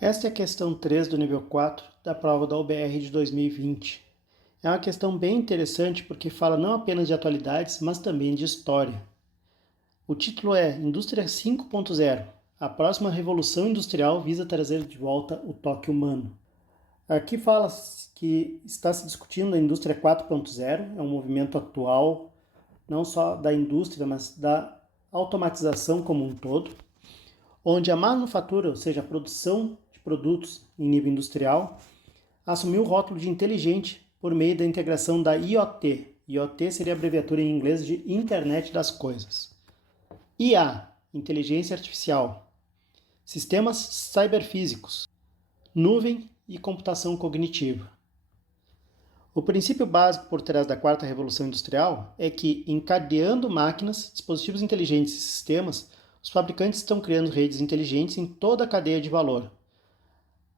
Esta é a questão 3 do nível 4 da prova da UBR de 2020. É uma questão bem interessante porque fala não apenas de atualidades, mas também de história. O título é Indústria 5.0. A próxima revolução industrial visa trazer de volta o toque humano. Aqui fala que está se discutindo a indústria 4.0, é um movimento atual, não só da indústria, mas da automatização como um todo, onde a manufatura, ou seja, a produção de produtos em nível industrial, assumiu o rótulo de inteligente por meio da integração da IoT. IoT seria a abreviatura em inglês de Internet das Coisas. IA, inteligência artificial, sistemas cyberfísicos, nuvem e computação cognitiva. O princípio básico por trás da quarta revolução industrial é que, encadeando máquinas, dispositivos inteligentes e sistemas, os fabricantes estão criando redes inteligentes em toda a cadeia de valor,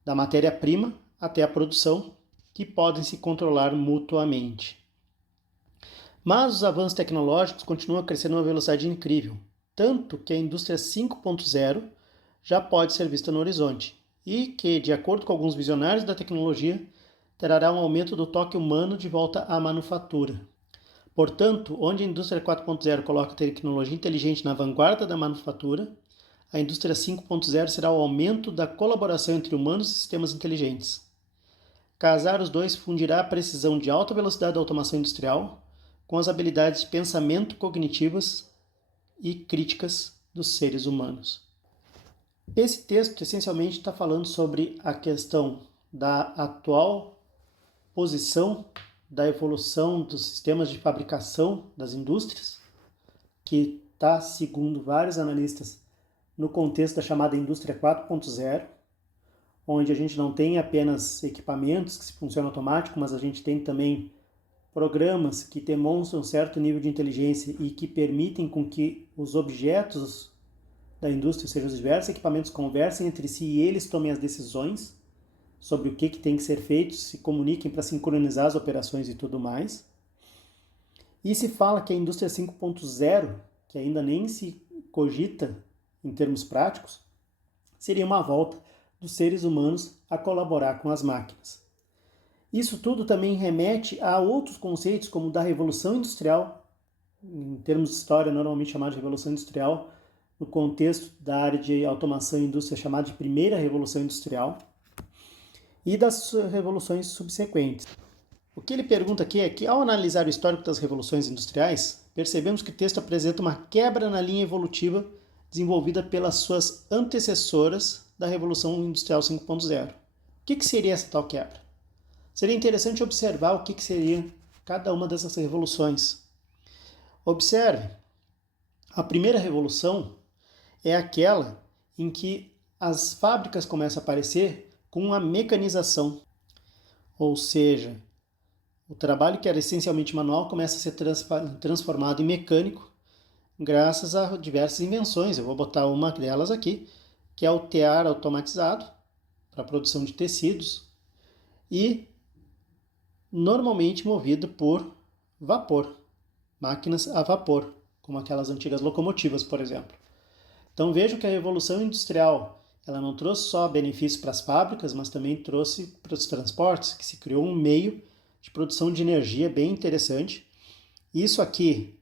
da matéria-prima até a produção, que podem se controlar mutuamente. Mas os avanços tecnológicos continuam a crescer numa velocidade incrível, tanto que a indústria 5.0 já pode ser vista no horizonte, e que, de acordo com alguns visionários da tecnologia, trará um aumento do toque humano de volta à manufatura. Portanto, onde a indústria 4.0 coloca a tecnologia inteligente na vanguarda da manufatura, a indústria 5.0 será o aumento da colaboração entre humanos e sistemas inteligentes. Casar os dois fundirá a precisão de alta velocidade da automação industrial com as habilidades de pensamento cognitivas e críticas dos seres humanos. Esse texto essencialmente está falando sobre a questão da atual posição da evolução dos sistemas de fabricação das indústrias, que está, segundo vários analistas, no contexto da chamada indústria 4.0, onde a gente não tem apenas equipamentos que funcionam automático, mas a gente tem também programas que demonstram um certo nível de inteligência e que permitem com que os objetos da indústria, ou seja, os diversos equipamentos, conversem entre si e eles tomem as decisões sobre o que tem que ser feito, se comuniquem para sincronizar as operações e tudo mais. E se fala que a indústria 5.0, que ainda nem se cogita em termos práticos, seria uma volta dos seres humanos a colaborar com as máquinas. Isso tudo também remete a outros conceitos, como da Revolução Industrial, em termos de história, normalmente chamada de Revolução Industrial, no contexto da área de automação e indústria chamada de Primeira Revolução Industrial, e das revoluções subsequentes. O que ele pergunta aqui é que, ao analisar o histórico das revoluções industriais, percebemos que o texto apresenta uma quebra na linha evolutiva desenvolvida pelas suas antecessoras da Revolução Industrial 5.0. O que seria essa tal quebra? Seria interessante observar o que seria cada uma dessas revoluções. Observe, a primeira revolução é aquela em que as fábricas começam a aparecer com a mecanização, ou seja, o trabalho que era essencialmente manual começa a ser transformado em mecânico graças a diversas invenções. Eu vou botar uma delas aqui, que é o tear automatizado para a produção de tecidos e normalmente movido por vapor, máquinas a vapor, como aquelas antigas locomotivas, por exemplo. Então vejam que a Revolução Industrial ela não trouxe só benefícios para as fábricas, mas também trouxe para os transportes, que se criou um meio de produção de energia bem interessante. Isso aqui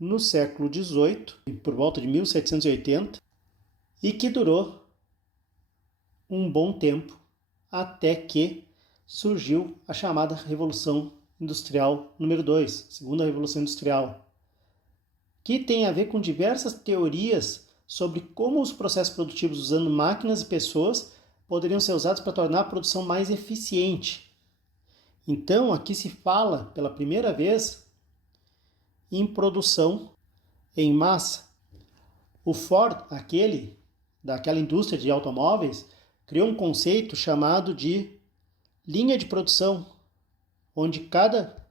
no século XVIII, por volta de 1780, e que durou um bom tempo, até que surgiu a chamada Revolução Industrial número 2, Segunda Revolução Industrial, que tem a ver com diversas teorias sobre como os processos produtivos usando máquinas e pessoas poderiam ser usados para tornar a produção mais eficiente. Então, aqui se fala pela primeira vez em produção em massa. O Ford, daquela indústria de automóveis, criou um conceito chamado de linha de produção, onde cada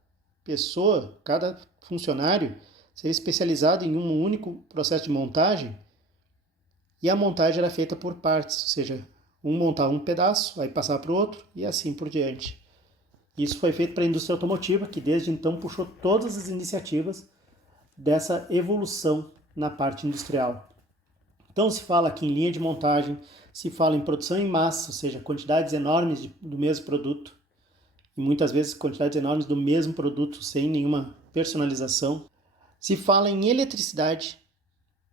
pessoa, cada funcionário seria especializado em um único processo de montagem. E a montagem era feita por partes, ou seja, um montava um pedaço, aí passava para o outro e assim por diante. Isso foi feito para a indústria automotiva, que desde então puxou todas as iniciativas dessa evolução na parte industrial. Então se fala aqui em linha de montagem, se fala em produção em massa, ou seja, quantidades enormes do mesmo produto, e muitas vezes quantidades enormes do mesmo produto sem nenhuma personalização. Se fala em eletricidade,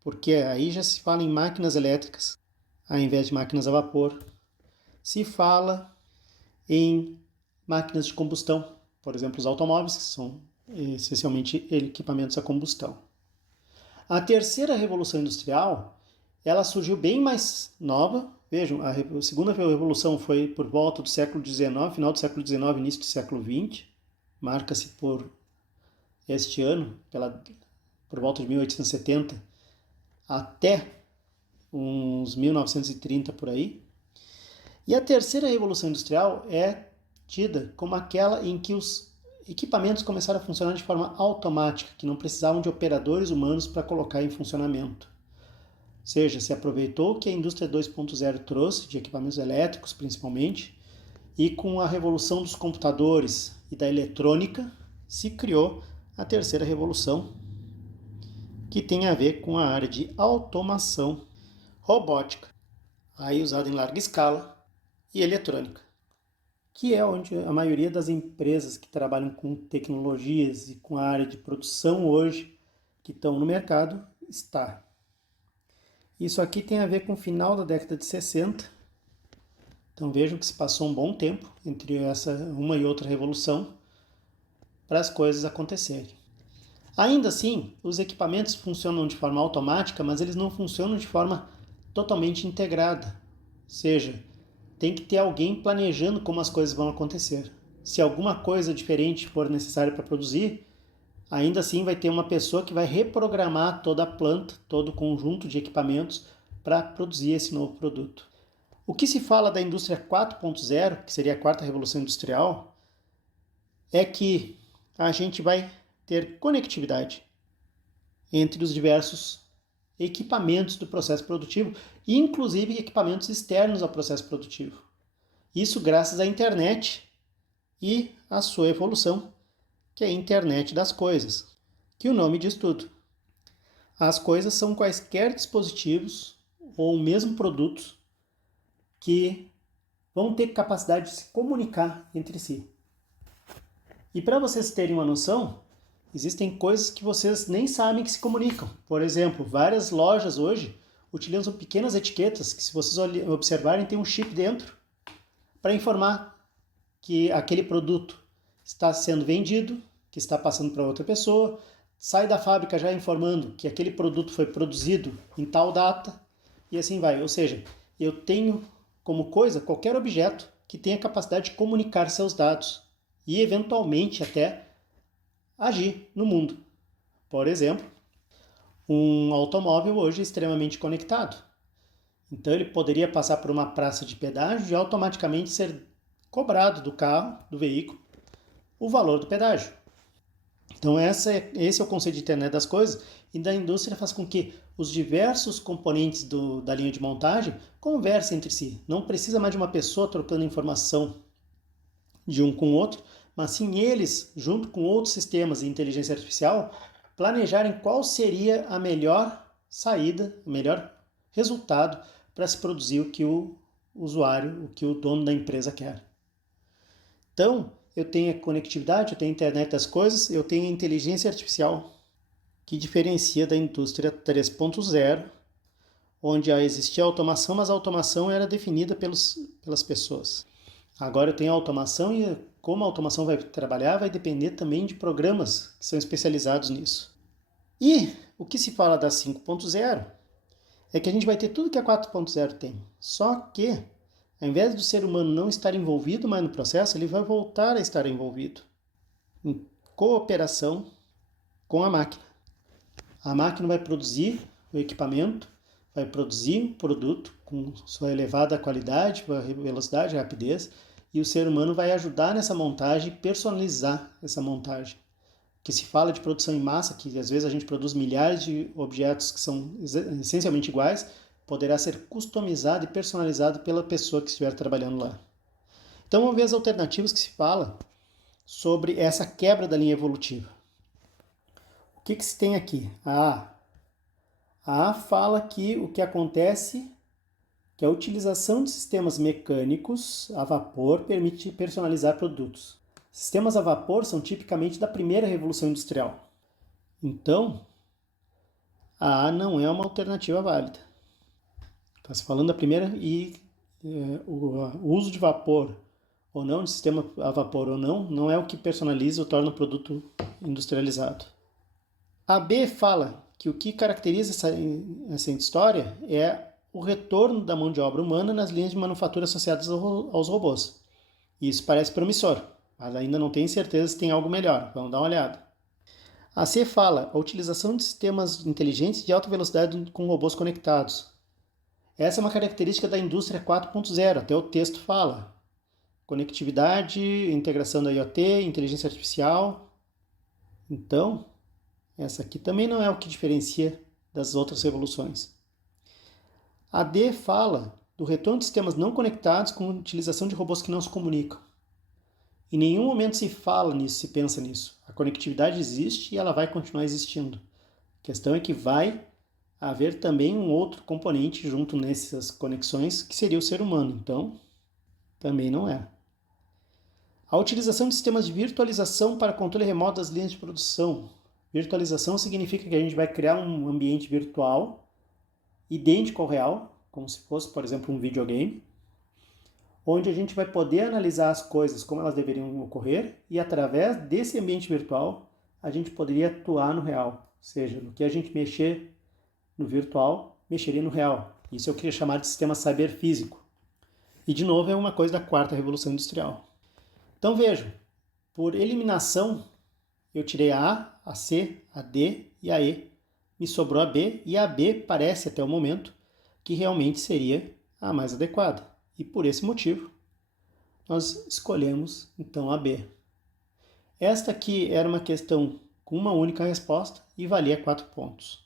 porque aí já se fala em máquinas elétricas, ao invés de máquinas a vapor. Se fala em máquinas de combustão, por exemplo, os automóveis, que são essencialmente equipamentos a combustão. A terceira revolução industrial, ela surgiu bem mais nova. Vejam, a segunda revolução foi por volta do século XIX, final do século XIX, início do século XX. Marca-se por este ano, por volta de 1870 até uns 1930 por aí. E a terceira revolução industrial é tida como aquela em que os equipamentos começaram a funcionar de forma automática, que não precisavam de operadores humanos para colocar em funcionamento. Ou seja, se aproveitou o que a indústria 2.0 trouxe, de equipamentos elétricos principalmente, e com a revolução dos computadores e da eletrônica, se criou a terceira revolução, que tem a ver com a área de automação, robótica, aí usada em larga escala, e eletrônica, que é onde a maioria das empresas que trabalham com tecnologias e com a área de produção hoje, que estão no mercado, está. Isso aqui tem a ver com o final da década de 60. Então vejam que se passou um bom tempo entre uma e outra revolução para as coisas acontecerem. Ainda assim, os equipamentos funcionam de forma automática, mas eles não funcionam de forma totalmente integrada. Ou seja, tem que ter alguém planejando como as coisas vão acontecer. Se alguma coisa diferente for necessária para produzir, ainda assim vai ter uma pessoa que vai reprogramar toda a planta, todo o conjunto de equipamentos para produzir esse novo produto. O que se fala da indústria 4.0, que seria a quarta revolução industrial, é que a gente vai ter conectividade entre os diversos equipamentos do processo produtivo, inclusive equipamentos externos ao processo produtivo. Isso graças à internet e à sua evolução, que é a internet das coisas, que o nome diz tudo. As coisas são quaisquer dispositivos ou mesmo produtos que vão ter capacidade de se comunicar entre si. E para vocês terem uma noção, existem coisas que vocês nem sabem que se comunicam. Por exemplo, várias lojas hoje utilizam pequenas etiquetas que, se vocês observarem, tem um chip dentro para informar que aquele produto está sendo vendido, que está passando para outra pessoa, sai da fábrica já informando que aquele produto foi produzido em tal data e assim vai. Ou seja, eu tenho como coisa qualquer objeto que tenha capacidade de comunicar seus dados e eventualmente até agir no mundo. Por exemplo, um automóvel hoje é extremamente conectado. Então ele poderia passar por uma praça de pedágio e automaticamente ser cobrado do carro, do veículo, o valor do pedágio. Então esse é o conceito de internet das coisas, e da indústria faz com que os diversos componentes da linha de montagem conversem entre si. Não precisa mais de uma pessoa trocando informação de um com o outro, mas sim eles, junto com outros sistemas de inteligência artificial, planejarem qual seria a melhor saída, o melhor resultado para se produzir o que o usuário, o que o dono da empresa quer. Então, eu tenho a conectividade, eu tenho a internet das coisas, eu tenho a inteligência artificial, que diferencia da indústria 3.0, onde existia automação, mas a automação era definida pelas pessoas. Agora eu tenho a automação e como a automação vai trabalhar vai depender também de programas que são especializados nisso. E o que se fala da 5.0 é que a gente vai ter tudo que a 4.0 tem, só que ao invés do ser humano não estar envolvido mais no processo, ele vai voltar a estar envolvido em cooperação com a máquina. A máquina vai produzir o equipamento, vai produzir o produto com sua elevada qualidade, velocidade, rapidez, e o ser humano vai ajudar nessa montagem, personalizar essa montagem. Que se fala de produção em massa, que às vezes a gente produz milhares de objetos que são essencialmente iguais, poderá ser customizado e personalizado pela pessoa que estiver trabalhando lá. Então vamos ver as alternativas que se fala sobre essa quebra da linha evolutiva. O que se tem aqui? A A fala que o que acontece que a utilização de sistemas mecânicos a vapor permite personalizar produtos. Sistemas a vapor são tipicamente da primeira revolução industrial. Então, a A não é uma alternativa válida. Está se falando da primeira e o uso de vapor ou não, de sistema a vapor ou não, não é o que personaliza ou torna o produto industrializado. A B fala que o que caracteriza essa história é o retorno da mão de obra humana nas linhas de manufatura associadas aos robôs. Isso parece promissor, mas ainda não tenho certeza se tem algo melhor. Vamos dar uma olhada. A C fala a utilização de sistemas inteligentes de alta velocidade com robôs conectados. Essa é uma característica da indústria 4.0, até o texto fala. Conectividade, integração da IoT, inteligência artificial. Então, essa aqui também não é o que diferencia das outras revoluções. A D fala do retorno de sistemas não conectados com utilização de robôs que não se comunicam. Em nenhum momento se fala nisso, se pensa nisso. A conectividade existe e ela vai continuar existindo. A questão é que vai haver também um outro componente junto nessas conexões, que seria o ser humano. Então, também não é. A utilização de sistemas de virtualização para controle remoto das linhas de produção. Virtualização significa que a gente vai criar um ambiente virtual idêntico ao real, como se fosse, por exemplo, um videogame, onde a gente vai poder analisar as coisas como elas deveriam ocorrer e através desse ambiente virtual a gente poderia atuar no real. Ou seja, no que a gente mexer no virtual, mexeria no real. Isso eu queria chamar de sistema cyberfísico. E de novo é uma coisa da quarta revolução industrial. Então vejam, por eliminação eu tirei a C, a D e a E. Me sobrou a B e a B parece até o momento que realmente seria a mais adequada. E por esse motivo, nós escolhemos então a B. Esta aqui era uma questão com uma única resposta e valia 4 pontos.